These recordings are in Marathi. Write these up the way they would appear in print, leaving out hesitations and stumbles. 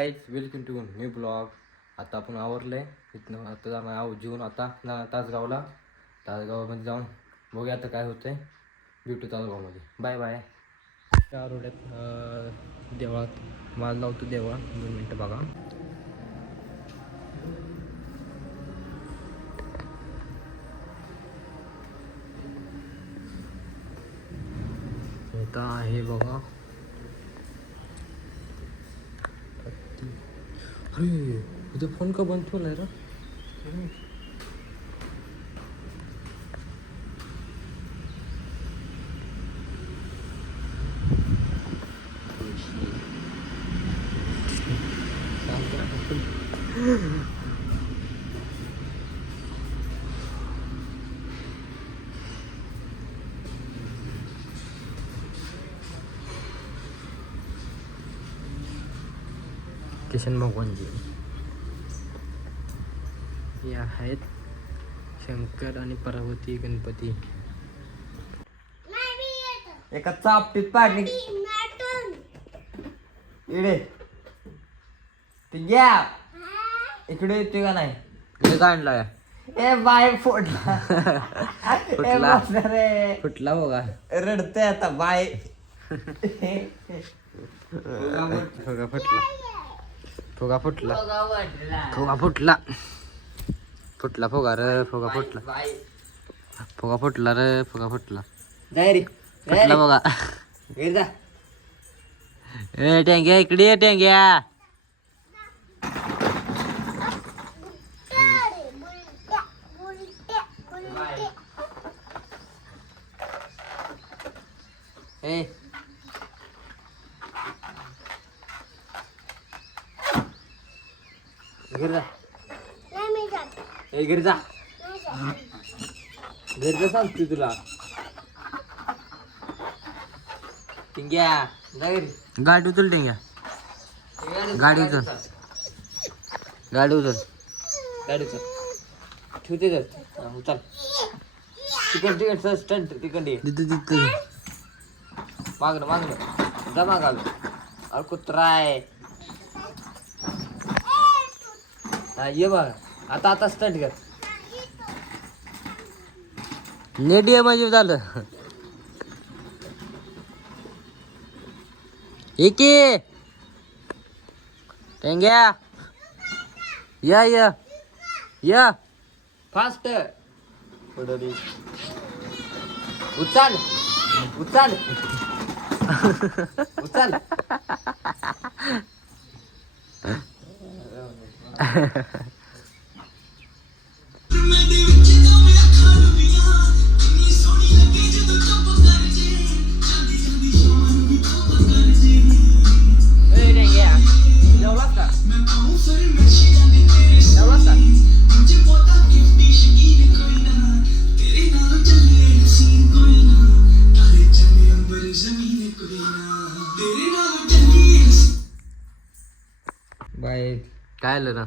Welcome to new blog. आता आपण आवरलंय इथनं. आता जाणार जेवून आता तासगावला. तासगावमध्ये जाऊन बघूया आता काय होतंय. भेटू तासगावमध्ये. Bye bye. त्या रोड्यात देवळात माल लावतो. देवळा 2 मिनटं बघा. आता आहे बघा. अरे इथे फोन का बंद ठेवलाय रे. किशन भगवानजी हे आहेत. शंकर आणि पार्वती गणपती. एका चापटीत पाणी इकडे ते घ्या. इकडे येते का नाही. काढला ए बाय फुटला. फुटला रे. फुटला बघा. रडते आता बाय. फुगा फुटला. फुगा फुटला. फुगा फुटला. फुटला फुगा रे. फुगा फुटला. फुगा फुटला रे. फुगा फुटला. फुटला बघा. ए टेंग्या इकडे ये टेंग्या. ए घरी जा. ए घरी जा. घरी जा सांगते तुला. टिंग्या जा घरी. गाडी उचल टिंग्या. गाडी उचल. गाडी उचल. गाडी उचल. ठेवते तर उचल. तिकट स्टंट तिकट मागणं मागणं जा मागाल. अरे कुत्रा आहे. हा ये बघ. आता आता स्टंट कर. नेट ये म्हणजे झालं. एके टेंग्या या या या फास्ट. उचल उचल उचल. बाय काय आलं ना.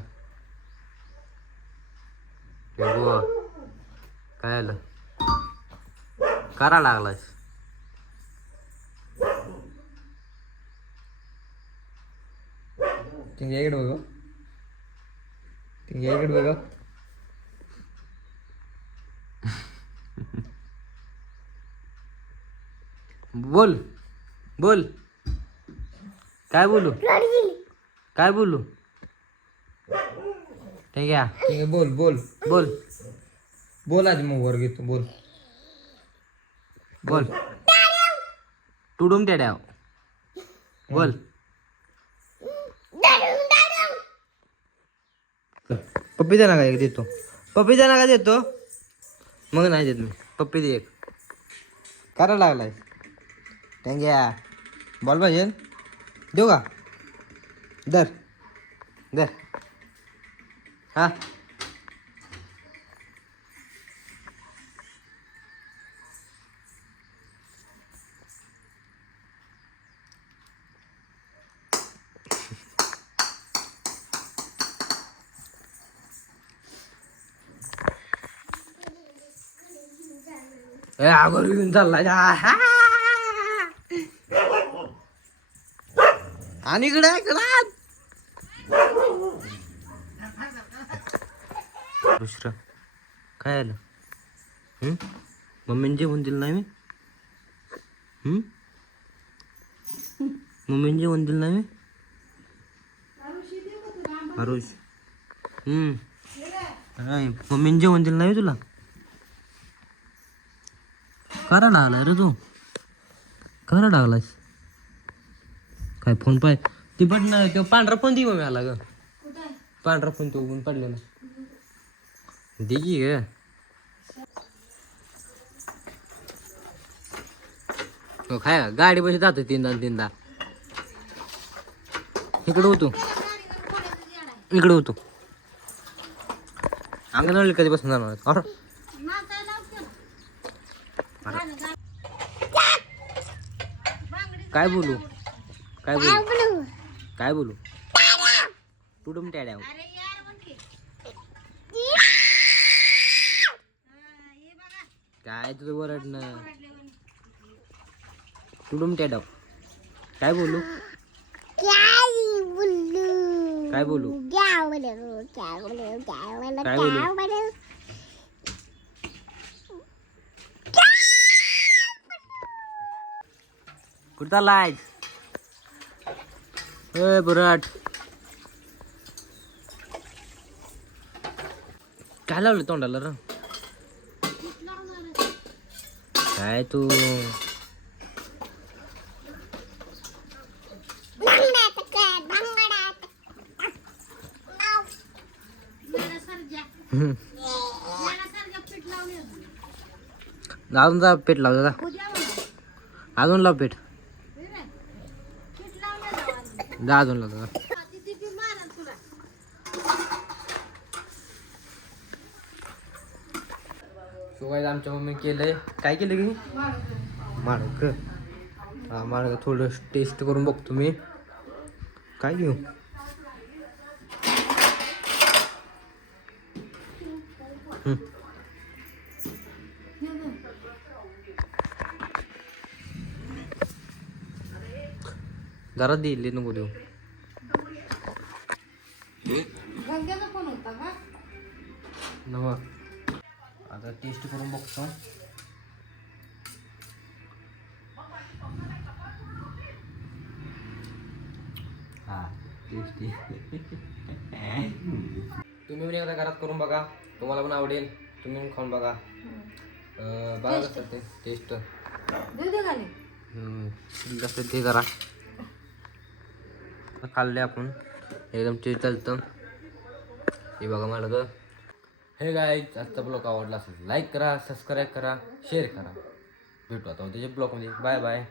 काय आलं. करा लागलास. तिंग्या इकडे बघ. तिंग्या इकडे बघ. बोल बोल. काय बोलू. काय बोलू. ठीक आहे बोल बोल बोल बोल. आधी मग वर घेतो. बोल बोल. टुडूम टेड्या बोल. पप्पी द्या ना का एक देतो. पप्पी द्या ना का देतो. मग नाही देत मी. पप्पी दे एक. करा लागलाय टँग्या. बॉल पाहिजे देऊ का. दर दर. हा आगोर घेऊन चाललाय. आणि इकडे उशिरा काय आलं? मम्मीने जेवण दिलं नाही मी. मम्मीने जेवण दिलं नाही मी. आरुष नाही मम्मीने जेवण दिलं नाही तुला. करा लागलाय रे तू. करा लागलायस काय फोन पाय ती बटन तो पांढरा फोन दे मग आला ग. पांढरा फोन तो उगून पडलेला दे की ग. हो काय गाडी बशी जातो तीनदा इकडे होतो अंगणवाडी कधी बसून जाणार. काय बोलू तुडूम टॅड्या काय तुझं वरडणं तुडूम टॅड्या काय बोलू कुठं चाललाय बुराट. काय लावलं तोंडाला र काय तू अजून जा पेट लाव दादा अजून लाव पेट जा अजून लाव दादा. शिवाय आमच्या मम्मी केलंय काय केलं की माडक हा माडक थोडं टेस्ट करून बघतो मी. काय घेऊ जरा दिले नको देऊ. नवा आता टेस्ट करून बघतो. हा टेस्टी तुम्ही पण एकदा घरात करून बघा तुम्हाला पण आवडेल. तुम्ही पण खाऊन बघा बघा कसं ते टेस्ट कसं ते जरा खाल्ले आपण एकदम टेस्ट चालतं. हे बघा मला तर हे गाईज आजचा ब्लॉग आवडला असेल लाईक करा सबस्क्राईब करा शेअर करा. भेटू आता त्याच्या ब्लॉगमध्ये. Bye bye.